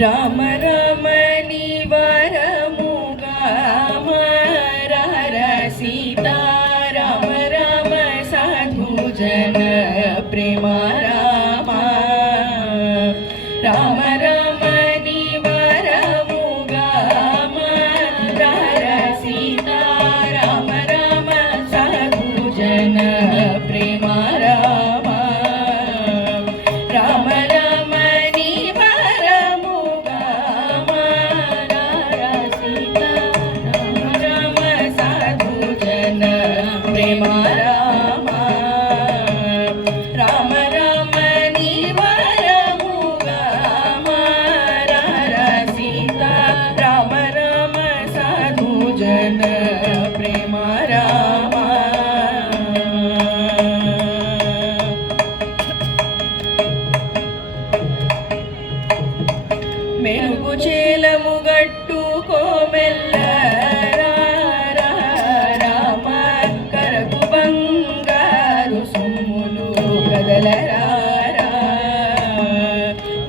రామ రమణి వరముగా సీతా రామ రామ సాధు జన ప్రేమ రామ రామ రమణి వరముగా సీతా రామ రామ సాధు జన ప్రేమ రామ రామ రమణి వరముగా సీతా రామ రామ సాధు జన ప్రేమ రామ రామ రమణి వరముగా సీతా రామ రామ సాధు జన ప్రేమ రామ మెరుగు చేలము గట్టుకోమెల్ల రామ కరకు బంగారు సొమ్ములు కదలరా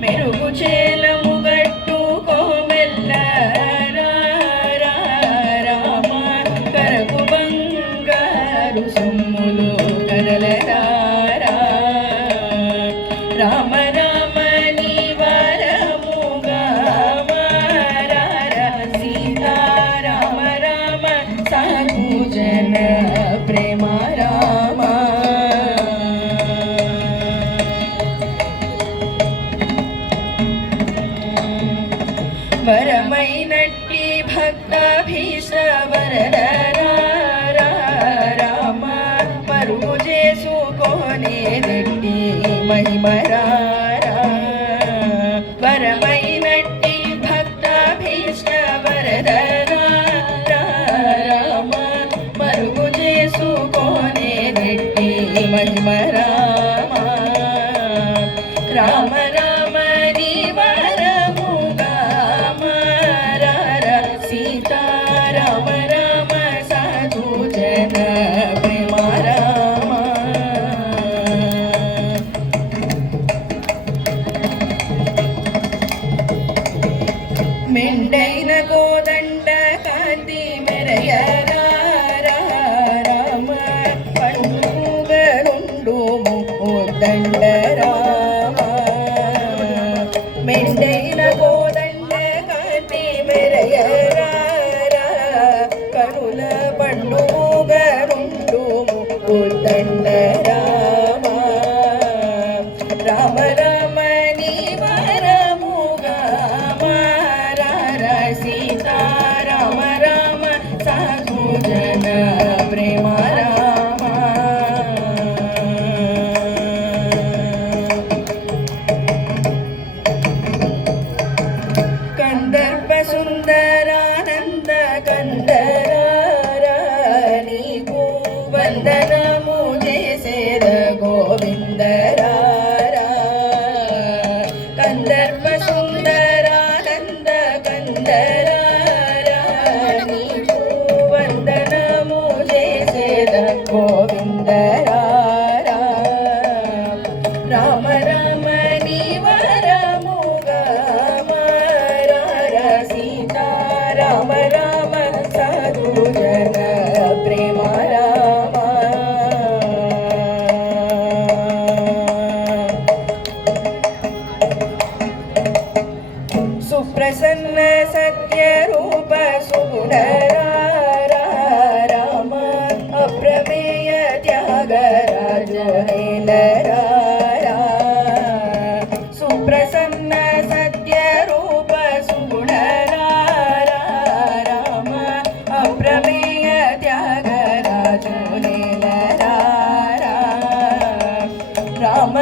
మెరుగు చేలము గట్టుకోమెల్ల రామ కరకు బంగారు సొమ్ములు కదలరా రామ రమణి వరముగా సీతా రామ రామ సాధు జన ప్రేమ రామ వరమైనట్టి భక్తాభీష్ట వరద రామ పరుగు చేసుకొనేదెట్టి మహిమరా వరమైనట్టి భక్తాభీష్ట వరద రామ పరుగు చేసుకొనేదెట్టి మహిమరా రామ రమణి వరముగా సీతా రామ రామ సాధు జన ప్రేమ రామ మెండైన కోదండ కాంతి మెరయరా రామ పండుగరుండు ముద్దండ రామ మెండైన కోదండ కాంతి మెరయరా కనుల పండుగరుండు ముద్దండ రామ రామ రమణి వరముగా సీతా రామ రామ సాధు జన ప్రేమ రామ కందర్ప సుందరానంద కందర నీకు వందనము చేసేద గోవిందరా కందర్ప సుందరానంద కందర నీకు వందనము చేసేద గోవిందరా రామ రమణి వరముగా సీతా రామ రామ సాధు జన ప్రేమ రామ సుప్రసన్న సత్య రూప సుగుణరా రామ అప్రమేయ త్యాగరాజ సుప్రసన్న సత్య రూప సుగుణరా రామ అప్రమేయ త్యాగరాజ రామ